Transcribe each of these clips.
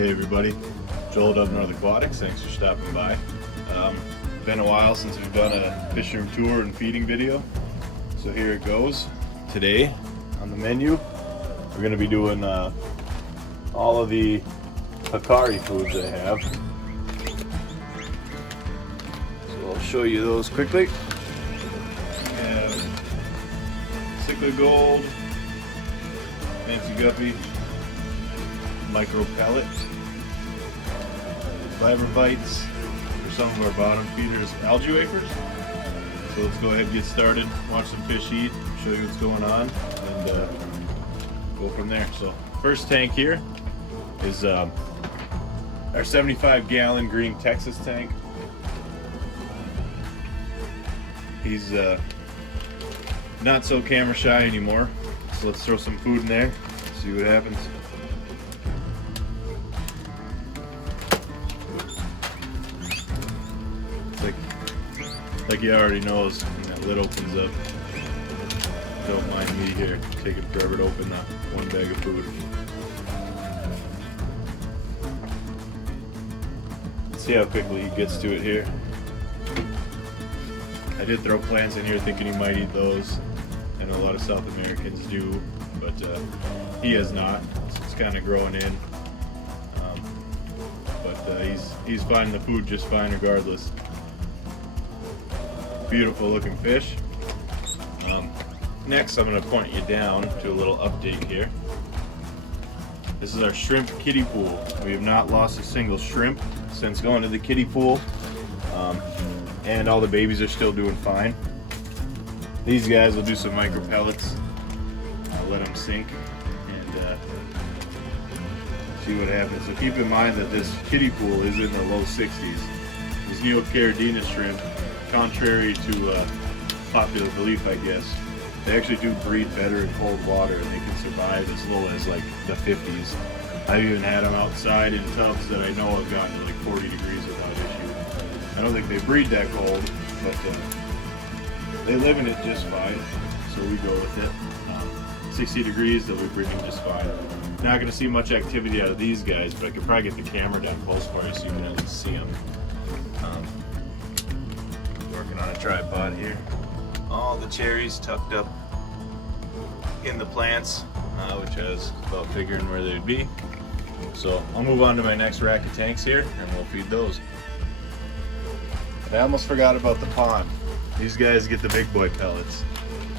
Hey everybody, Joel of North Aquatics, thanks for stopping by. Been a while since we've done a Fishroom tour and feeding video, so here it goes. Today on the menu, we're going to be doing all of the Hikari foods I have. So I'll show you those quickly. We have Cichlid Gold, Fancy Guppy, Micro Pellet, Fiber Bites for some of our bottom feeders, algae wafers. So let's go ahead and get started, watch some fish eat, show you what's going on, and go from there. So first tank here is our 75-gallon green Texas tank. He's not so camera shy anymore, so let's throw some food in there, see what happens. Like he already knows when that lid opens up. Don't mind me here taking forever to open one bag of food. Let's see how quickly he gets to it here. I did throw plants in here thinking he might eat those, and a lot of South Americans do, but he has not. It's kind of growing in, but he's finding the food just fine regardless. Beautiful looking fish. Next, I'm going to point you down to a little update here. This is our shrimp kiddie pool. We have not lost a single shrimp since going to the kiddie pool, and all the babies are still doing fine. These guys will do some micro pellets. I'll let them sink and see what happens. So keep in mind that this kiddie pool is in the low 60s. These Neocaridina Shrimp, contrary to popular belief, I guess, they actually do breed better in cold water, and they can survive as low as like the 50s. I've even had them outside in tubs that I know have gotten to like 40 degrees without issue. I don't think they breed that cold, but they live in it just fine, so we go with it. 60 degrees, they'll be breeding just fine. Not going to see much activity out of these guys, but I could probably get the camera down close for you so you can at least see them. Working on a tripod here. All the cherries tucked up in the plants, which I was about figuring where they'd be. So I'll move on to my next rack of tanks here, and we'll feed those. I almost forgot about the pond. These guys get the big boy pellets.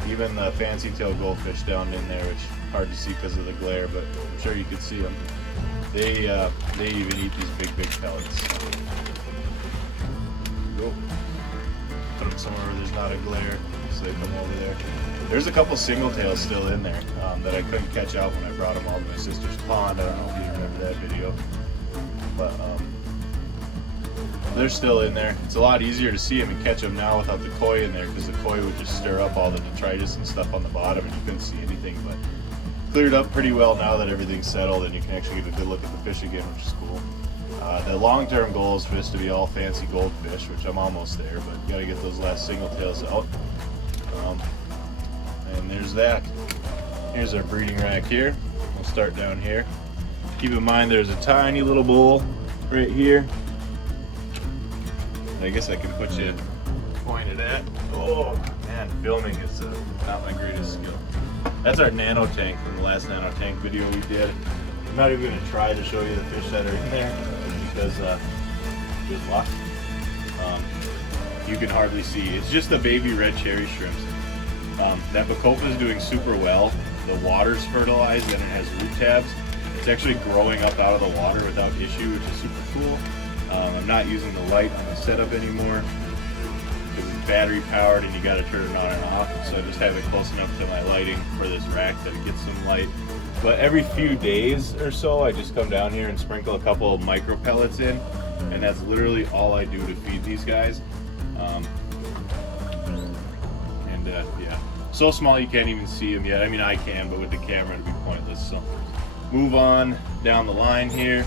Even the fancy tail goldfish down in there, which is hard to see because of the glare, but I'm sure you can see them. They even eat these big pellets. Go. Put them somewhere where there's not a glare, so they come over there. There's a couple single tails still in there that I couldn't catch out when I brought them all to my sister's pond. I don't know if you remember that video, but they're still in there. It's a lot easier to see them and catch them now without the koi in there, because the koi would just stir up all the detritus and stuff on the bottom and you couldn't see anything, but cleared up pretty well now that everything's settled, and you can actually get a good look at the fish again, which is cool. The long-term goal is for this to be all fancy goldfish, which I'm almost there, but you gotta get those last single tails out. And there's that. Here's our breeding rack here. We'll start down here. Keep in mind there's a tiny little bowl right here. I guess I can put you pointed at. Oh man, filming is not my greatest skill. That's our nano tank from the last nano tank video we did. I'm not even gonna try to show you the fish that are in there, because good luck. You can hardly see. It's just the baby red cherry shrimps. That Bacopa is doing super well. The water's fertilized and it has root tabs. It's actually growing up out of the water without issue, which is super cool. I'm not using the light on the setup anymore because it's battery powered and you got to turn it on and off. So I just have it close enough to my lighting for this rack that it gets some light. But every few days or so, I just come down here and sprinkle a couple of micro pellets in, and that's literally all I do to feed these guys. Yeah, so small you can't even see them yet. I mean, I can, but with the camera it'd be pointless. So move on down the line here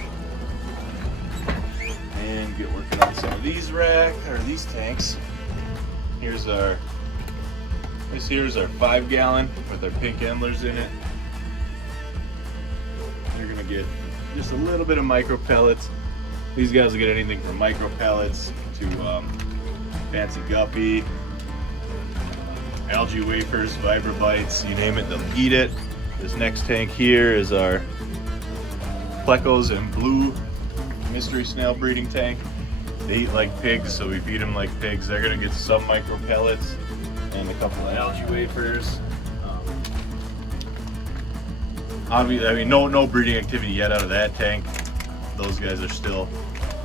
and get working on some of these these tanks. Here's our 5-gallon with our pink endlers in it. You're gonna get just a little bit of micro pellets. These guys will get anything from micro pellets to fancy guppy, algae wafers, vibra bites, you name it, they'll eat it. This next tank here is our Plecos and blue mystery snail breeding tank. They eat like pigs, so we feed them like pigs. They're gonna get some micro pellets and a couple of algae wafers. Obviously, I mean, no breeding activity yet out of that tank. Those guys are still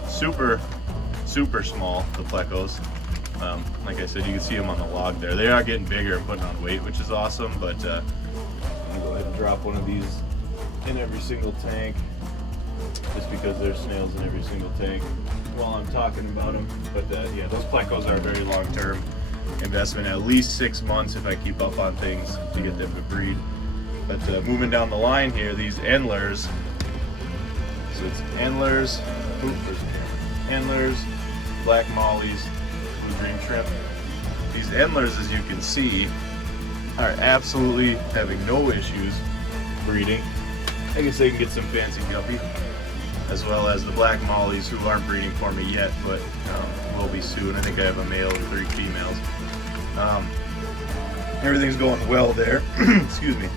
super small, the Plecos. Like I said, you can see them on the log there. They are getting bigger and putting on weight, which is awesome, but I'm gonna go ahead and drop one of these in every single tank, just because there's snails in every single tank while I'm talking about them. But yeah, those Plecos are a very long-term investment, at least 6 months if I keep up on things to get them to breed. But moving down the line here, these endlers, so it's endlers, endlers, black mollies, blue dream shrimp. These endlers, as you can see, are absolutely having no issues breeding. I guess they can get some fancy guppy, as well as the black mollies, who aren't breeding for me yet, but will be soon. I think I have a male and 3 females. Everything's going well there. Excuse me.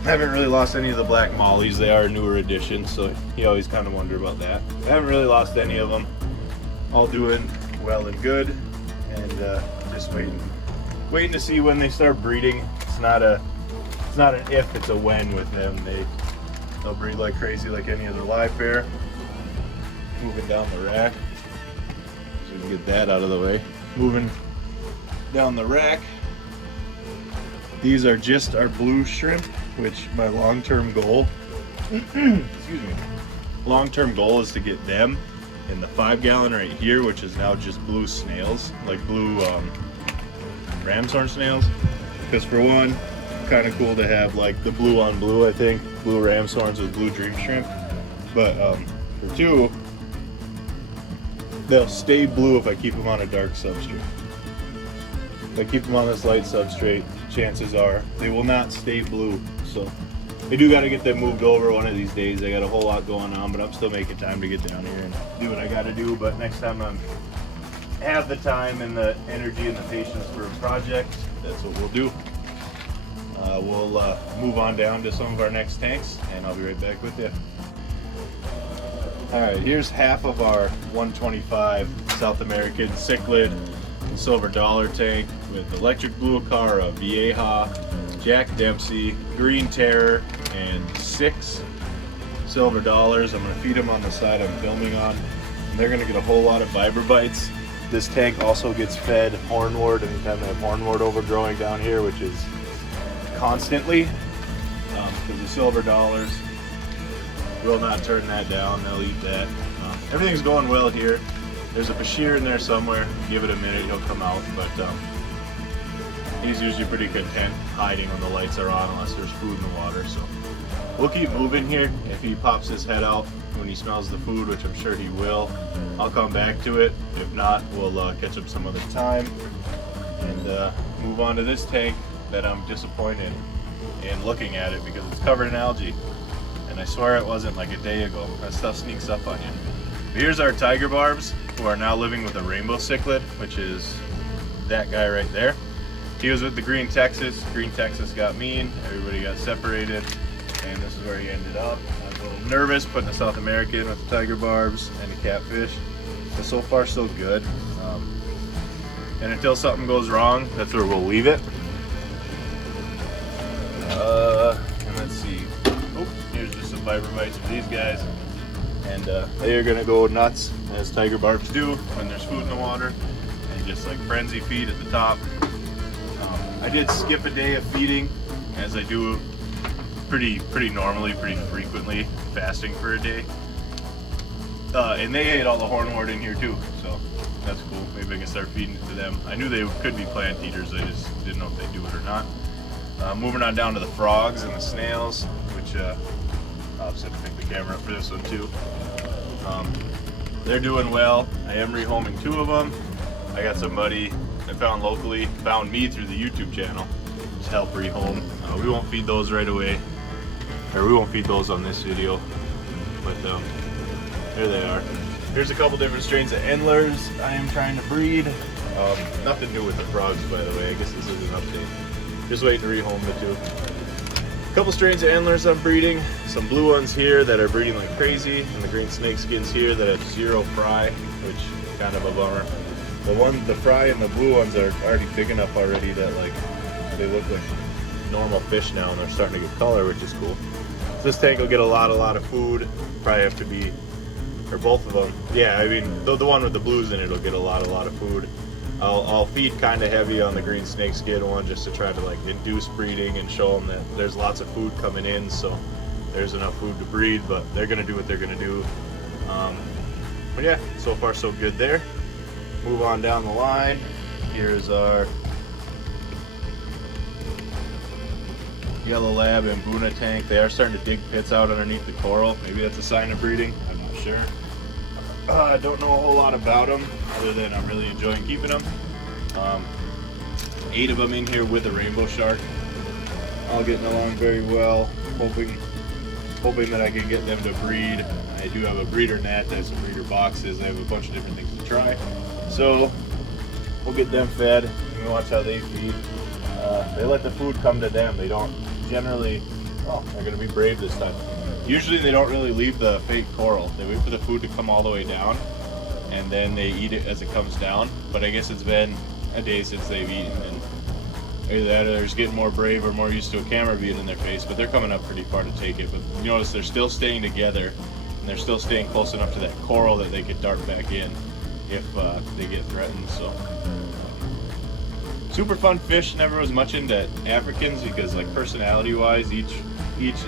I haven't really lost any of the black mollies. They are a newer addition, so you always kind of wonder about that. I haven't really lost any of them. All doing well and good, and just waiting to see when they start breeding. It's not an if, it's a when with them. They'll breed like crazy, like any other live bear. Moving down the rack, so we can get that out of the way. Moving down the rack. These are just our blue shrimp, which my long-term goal, excuse me, long-term goal is to get them in the 5-gallon right here, which is now just blue snails, like blue ram's horn snails. Because for one, kind of cool to have like the blue on blue, I think, blue ram's horns with blue dream shrimp. But for 2, they'll stay blue if I keep them on a dark substrate. If I keep them on this light substrate, chances are they will not stay blue. So I do got to get them moved over one of these days. I got a whole lot going on, but I'm still making time to get down here and do what I got to do. But next time I have the time and the energy and the patience for a project, that's what we'll do. We'll move on down to some of our next tanks, and I'll be right back with you. Alright, here's half of our 125 South American cichlid silver dollar tank with electric blue Acara, Vieja, Jack Dempsey, Green Terror, and 6 silver dollars. I'm going to feed them on the side I'm filming on, and they're going to get a whole lot of vibra bites. This tank also gets fed hornwort anytime they have hornwort overgrowing down here, which is constantly, because the silver dollars will not turn that down. They'll eat that. Everything's going well here. There's a Bashir in there somewhere. Give it a minute, he'll come out, but he's usually pretty content hiding when the lights are on unless there's food in the water. So we'll keep moving here. If he pops his head out when he smells the food, which I'm sure he will, I'll come back to it. If not, we'll catch up some other time and move on to this tank that I'm disappointed in looking at it because it's covered in algae. And I swear it wasn't like a day ago. That stuff sneaks up on you. But here's our tiger barbs, who are now living with a rainbow cichlid, which is that guy right there. He was with the Green Texas. Green Texas got mean. Everybody got separated, and this is where he ended up. I was a little nervous putting a South American with the tiger barbs and a catfish, but so far so good. And until something goes wrong, that's where we'll leave it. And let's see. Oh, here's just some vibra bites for these guys. And they are gonna go nuts, as tiger barbs do when there's food in the water, and just like frenzy feed at the top. I did skip a day of feeding, as I do pretty normally, pretty frequently, fasting for a day. And they ate all the hornwort in here too, so that's cool. Maybe I can start feeding it to them. I knew they could be plant eaters, I just didn't know if they do it or not. Moving on down to the frogs and the snails, which I'll just have to pick the camera up for this one too. They're doing well. I am rehoming 2 of them. I got somebody I found locally, found me through the YouTube channel to help rehome. We won't feed those right away, or we won't feed those on this video. but here they are. Here's a couple different strains of endlers I am trying to breed. Nothing new with the frogs, by the way. I guess this is an update. Just waiting to rehome the two. A couple strains of endlers I'm breeding. Some blue ones here that are breeding like crazy, and the green snakeskins here that have 0 fry, which is kind of a bummer. The fry and the blue ones are already big enough already that like they look like normal fish now, and they're starting to get color, which is cool. So this tank will get a lot of food. Probably have to be, or both of them. Yeah, I mean the one with the blues in it will get a lot of food. I'll feed kind of heavy on the green snakeskin one just to try to like induce breeding and show them that there's lots of food coming in, so there's enough food to breed, but they're gonna do what they're gonna do. But yeah, so far so good there. Move on down the line. Here's our yellow lab and Buna tank. They are starting to dig pits out underneath the coral. Maybe that's a sign of breeding. I'm not sure. I don't know a whole lot about them other than I'm really enjoying keeping them. 8 of them in here with a rainbow shark. All getting along very well. Hoping that I can get them to breed. I do have a breeder net. I have some breeder boxes. I have a bunch of different things to try. So we'll get them fed and watch how they feed. They let the food come to them. They don't generally. Oh, they're gonna be brave this time. Usually they don't really leave the fake coral. They wait for the food to come all the way down, and then they eat it as it comes down. But I guess it's been a day since they've eaten, and either that or they're just getting more brave or more used to a camera being in their face. But they're coming up pretty far to take it. But you notice they're still staying together, and they're still staying close enough to that coral that they could dart back in if they get threatened. So super fun fish. Never was much into Africans because like personality-wise, each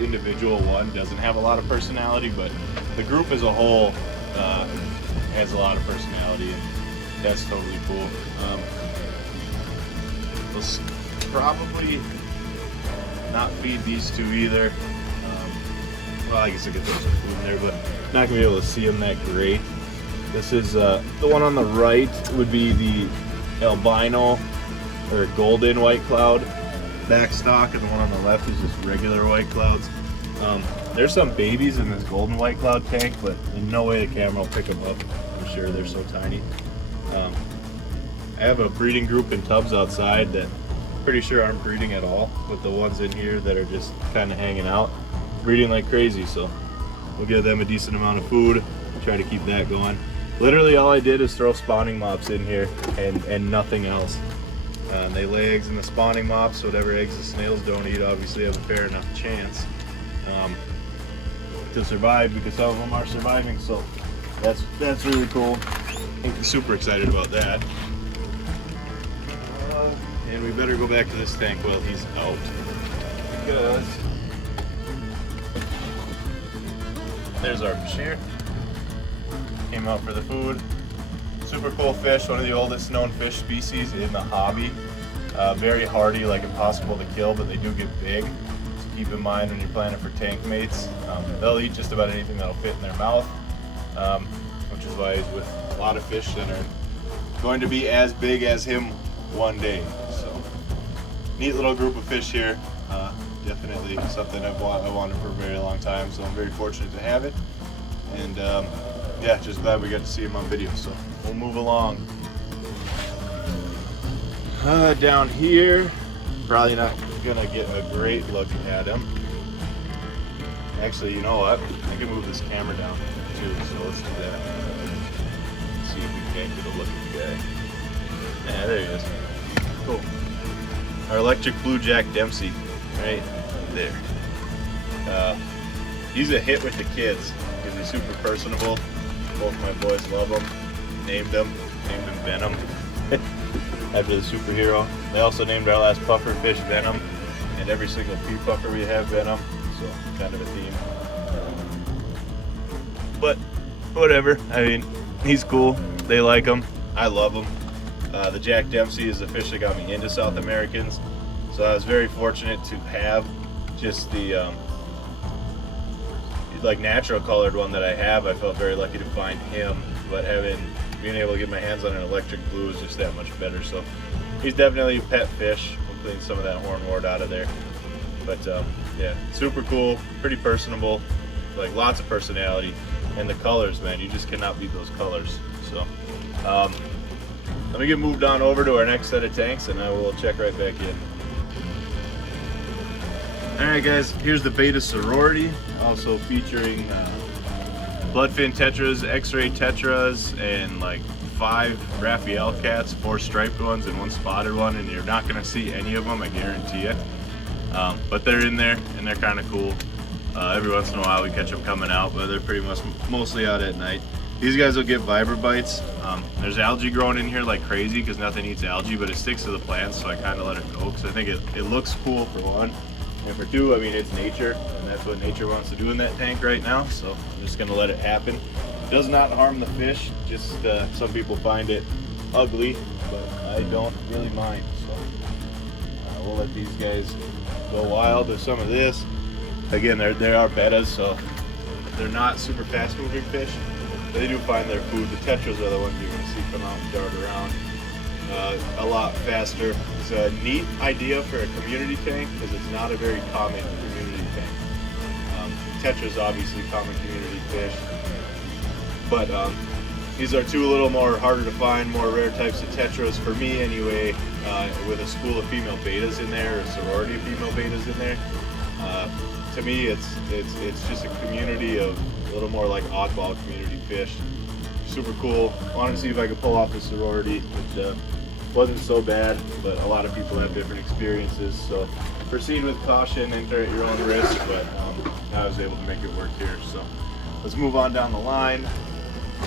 individual one doesn't have a lot of personality, but the group as a whole has a lot of personality, and that's totally cool. We'll probably not feed these two either. Well, I guess I could throw some food in there, but not gonna be able to see them that great. This is the one on the right would be the albino or golden white cloud backstock, and the one on the left is just regular white clouds. There's some babies in this golden white cloud tank, but in no way the camera will pick them up. I'm sure they're so tiny. I have a breeding group in tubs outside that I'm pretty sure aren't breeding at all, with the ones in here that are just kind of hanging out, breeding like crazy. So we'll give them a decent amount of food, try to keep that going. Literally all I did is throw spawning mops in here and nothing else. They lay eggs in the spawning mops. Whatever eggs the snails don't eat obviously have a fair enough chance to survive, because some of them are surviving, so that's really cool. I'm super excited about that. And we better go back to this tank while he's out, because there's our bashir. Came out for the food. Super cool fish, one of the oldest known fish species in the hobby. Very hardy, like impossible to kill, but they do get big. So keep in mind when you're planning for tank mates. They'll eat just about anything that'll fit in their mouth, which is why he's with a lot of fish that are going to be as big as him one day. So neat little group of fish here. Definitely something I've wanted for a very long time, so I'm very fortunate to have it. And yeah, just glad we got to see him on video. So we'll move along. Down here, probably not gonna get a great look at him. Actually, you know what? I can move this camera down too, so let's do that. Let's see if we can't get a look at the guy. Yeah, there he is. Cool. Our electric blue Jack Dempsey, right there. He's a hit with the kids because he's super personable. Both my boys love him. Named him Venom after the superhero. They also named our last puffer fish Venom, and every single pea puffer we have Venom, so kind of a theme. But whatever, I mean, he's cool. They like him. I love him. The Jack Dempsey is the fish that got me into South Americans, so I was very fortunate to have just the like natural colored one that I have. I felt very lucky to find him, but being able to get my hands on an electric blue is just that much better. So he's definitely a pet fish. We'll clean some of that horn wart out of there. But yeah, super cool, pretty personable. like lots of personality, and the colors, man, you just cannot beat those colors. So let me get moved on over to our next set of tanks, and I will check right back in. Alright guys, here's the beta Sorority, also featuring bloodfin tetras, x-ray tetras, and like 5 Raphael cats, 4 striped ones and 1 spotted one, and you're not going to see any of them, I guarantee it. But they're in there, and they're kind of cool. Every once in a while we catch them coming out, but they're pretty much mostly out at night. These guys will get vibra bites. There's algae growing in here like crazy because nothing eats algae, but it sticks to the plants, so I kind of let it go because I think it looks cool for one. And for two, I mean, it's nature, and that's what nature wants to do in that tank right now, so I'm just going to let it happen. It does not harm the fish, just some people find it ugly, but I don't really mind. So we'll let these guys go wild with some of this. Again, they are betas, so they're not super fast moving fish. They do find their food. The tetras are the ones you're going to see come out and dart around a lot faster. It's a neat idea for a community tank because it's not a very common community tank. Tetras obviously common community fish, but these are 2 a little more harder to find, more rare types of tetras for me anyway, with a school of female betas in there, a sorority of female betas in there. To me, it's just a community of a little more like oddball community fish. Super cool. Wanted to see if I could pull off the sorority, which wasn't so bad, but a lot of people have different experiences. So proceed with caution, enter at your own risk, but I was able to make it work here. So let's move on down the line.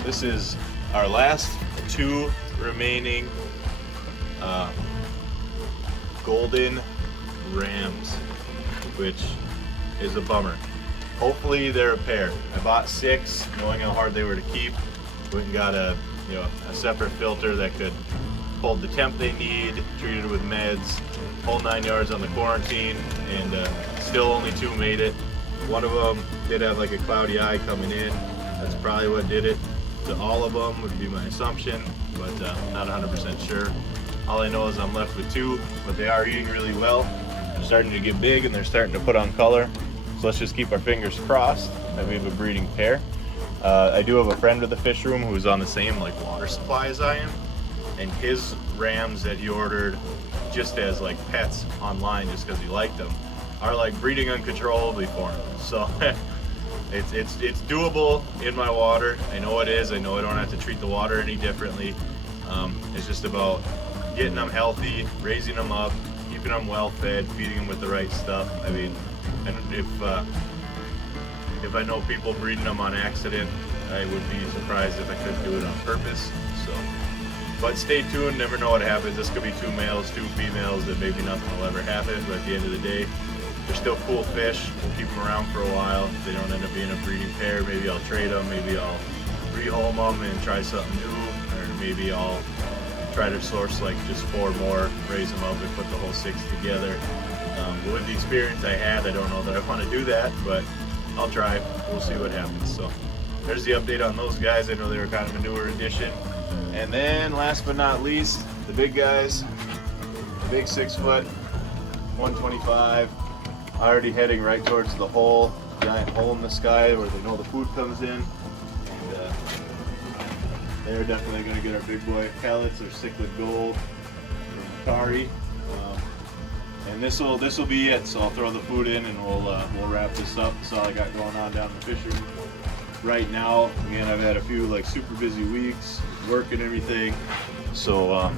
This is our last 2 remaining golden rams, which is a bummer. Hopefully they're a pair. I bought 6, knowing how hard they were to keep. Went and got a separate filter that could hold the temp they need, treated with meds, whole 9 yards on the quarantine, and still only 2 made it. One of them did have like a cloudy eye coming in. That's probably what did it. To all of them would be my assumption, but not 100% sure. All I know is I'm left with 2, but they are eating really well. They're starting to get big and they're starting to put on color. So let's just keep our fingers crossed that we have a breeding pair. I do have a friend with a Fishroom who's on the same like water supply as I am, and his rams that he ordered just as like pets online just because he liked them are like breeding uncontrollably for him. So it's doable in my water. I know it is. I know I don't have to treat the water any differently. It's just about getting them healthy, raising them up, keeping them well fed, feeding them with the right stuff. I mean, and if I know people breeding them on accident, I would be surprised if I couldn't do it on purpose. So, but stay tuned, never know what happens. This could be 2 males, 2 females, and maybe nothing will ever happen, but at the end of the day, they're still cool fish. We'll keep them around for a while. If they don't end up being a breeding pair, maybe I'll trade them, maybe I'll rehome them and try something new, or maybe I'll try to source like just 4 more, raise them up and put the whole 6 together. With the experience I had, I don't know that I want to do that, but I'll try. We'll see what happens. So there's the update on those guys. I know they were kind of a newer addition. And then last but not least, the big guys. Big 6 foot, 125. Already heading right towards the hole, giant hole in the sky where they know the food comes in. And they're definitely going to get our big boy pellets or cichlid gold from Hikari. And this will be it. So I'll throw the food in and we'll wrap this up. That's all I got going on down the Fishroom right now. Again, I've had a few like super busy weeks, work and everything. So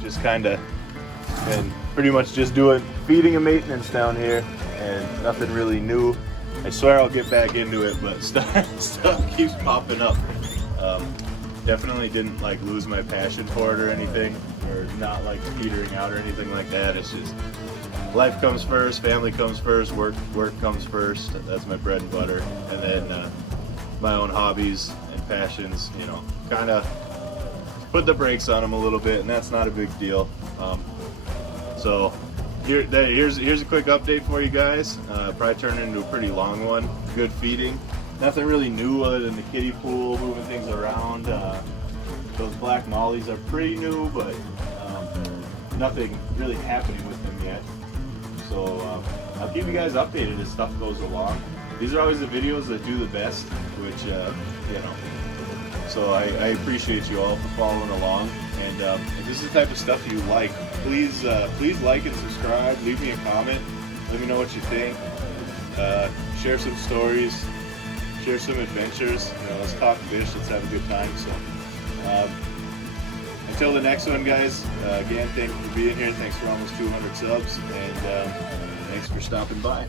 just kind of been pretty much just doing feeding and maintenance down here, and nothing really new. I swear I'll get back into it, but stuff keeps popping up. Definitely didn't like lose my passion for it or anything, or not like petering out or anything like that. It's just life comes first, family comes first, work comes first. That's my bread and butter, and then my own hobbies and passions, you know, kind of put the brakes on them a little bit, and that's not a big deal. So here's a quick update for you guys. Probably turned into a pretty long one. Good feeding. Nothing really new other than the kiddie pool, moving things around. Those black mollies are pretty new, but nothing really happening with them yet. So I'll keep you guys updated as stuff goes along. these are always the videos that do the best, which, you know, so I appreciate you all for following along. And if this is the type of stuff you like, please like and subscribe, leave me a comment, let me know what you think, share some stories, share some adventures, you know, let's talk fish, let's have a good time. So until the next one, guys, again, thank you for being here, thanks for almost 200 subs, and thanks for stopping by.